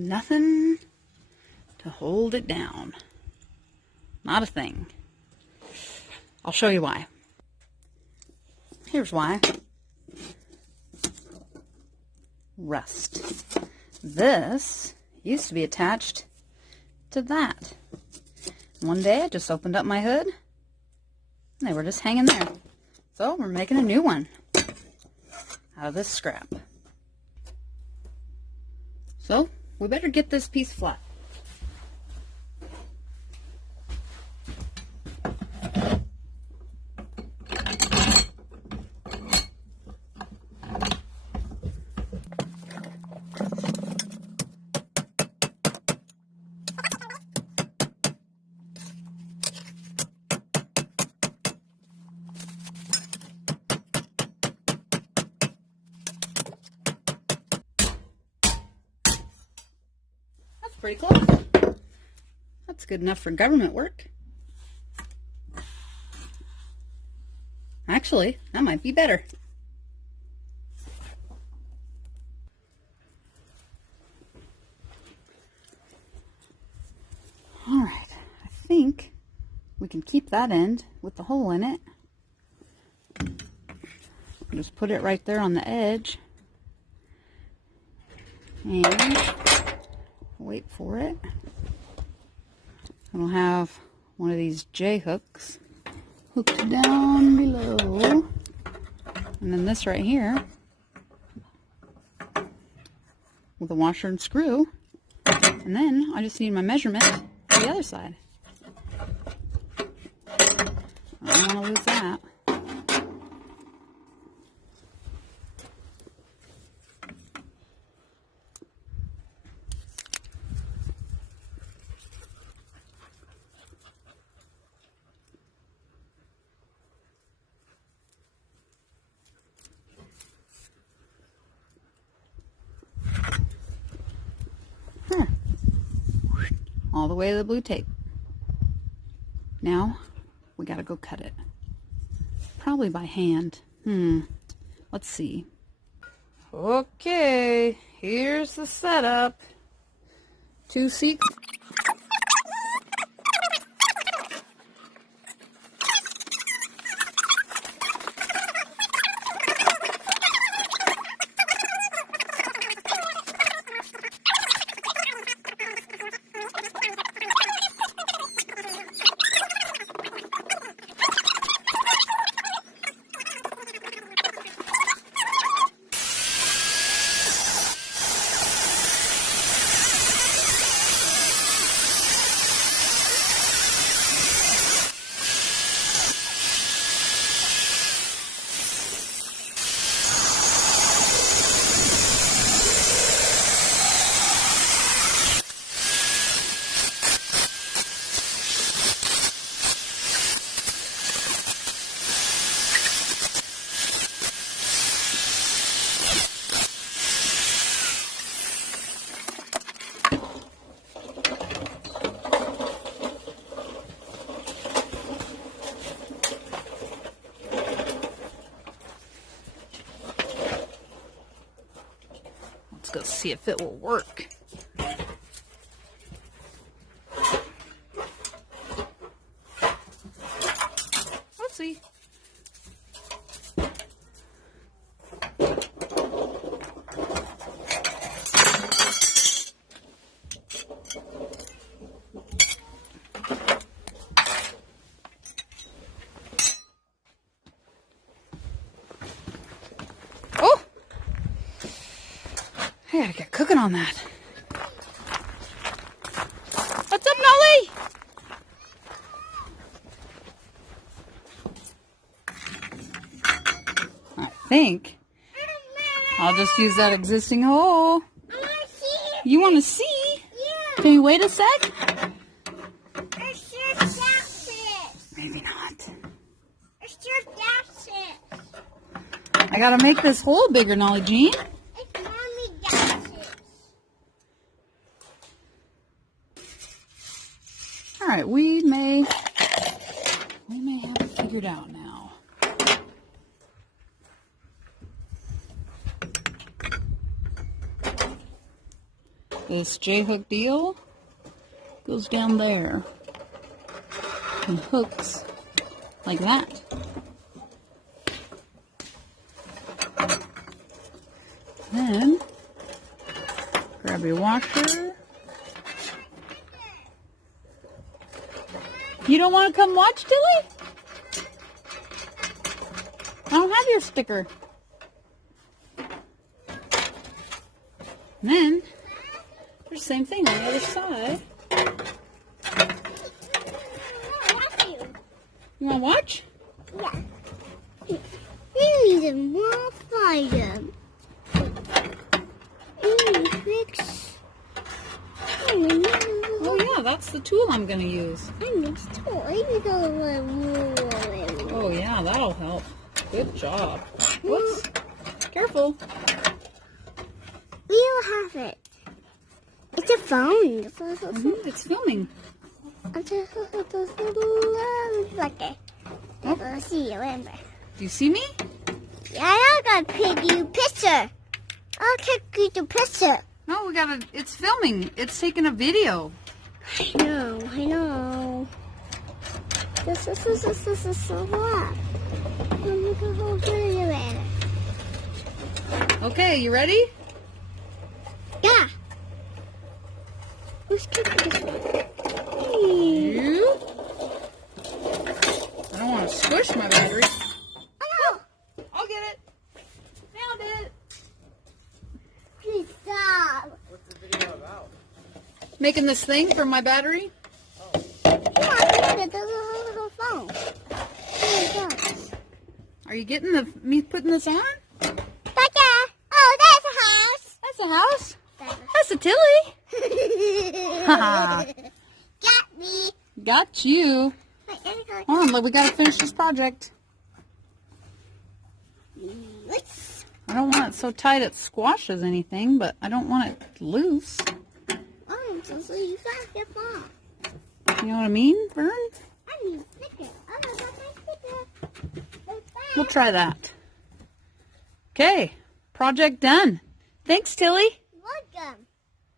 Nothing to hold it down. Not a thing. I'll show you why. Here's why. Rust. This used to be attached to that. One day I just opened up my hood and they were just hanging there. So we're making a new one out of this scrap. So we better get this piece flat. Pretty close. That's good enough for government work. Actually, that might be better. All right, I think we can keep that end with the hole in it. Just put it right there on the edge. And wait for it. It'll have one of these J-hooks hooked down below. And then this right here with a washer and screw. And then I just need my measurement for the other side. I don't want to lose that. All the way to the blue tape. Now we gotta go cut it. Probably by hand. Let's see. Okay, here's the setup. 2 seats. Let's go see if it will work. Let's see. Oh! I gotta get cooking on that. What's up, Nolly? I think I'll just use that existing hole. You want to see? Yeah. Can you wait a sec? Maybe not. I gotta make this hole bigger, Nolly Jean. All right, we may have it figured out now. This J-hook deal goes down there and hooks like that. Then grab your washer. You don't want to come watch, Tilly? I don't have your sticker. And then there's the same thing on the other side. You want to watch? Yeah. We need more fire. Fix. Oh yeah, that's the tool I'm going to use. I need to tool. I need a little more. Oh yeah, that'll help. Good job. Whoops. Careful. We don't have it. It's a phone. It's filming. Let's see, remember. Do you see me? Yeah, I got a pretty picture. I'll take you the picture. No, we gotta, it's filming. It's taking a video. I know. This is what? Okay, you ready? Yeah. Let's take this one. You? I don't want to squish my battery. Oh, I'll get it. Found it. please stop. What's the video about? Making this thing for my battery. There's a phone. Are you getting me putting this on? Oh, there's a house. That's a house. That's a Tilly. Haha. Got me. Got you. Wait, let me go. Hold on, but we gotta finish this project. Let's. I don't want it so tight it squashes anything, but I don't want it loose. Oh, so you got your phone. You know what I mean, Vern? I need a sticker. Oh, I got my sticker. We'll try that. Okay, project done. Thanks, Tilly.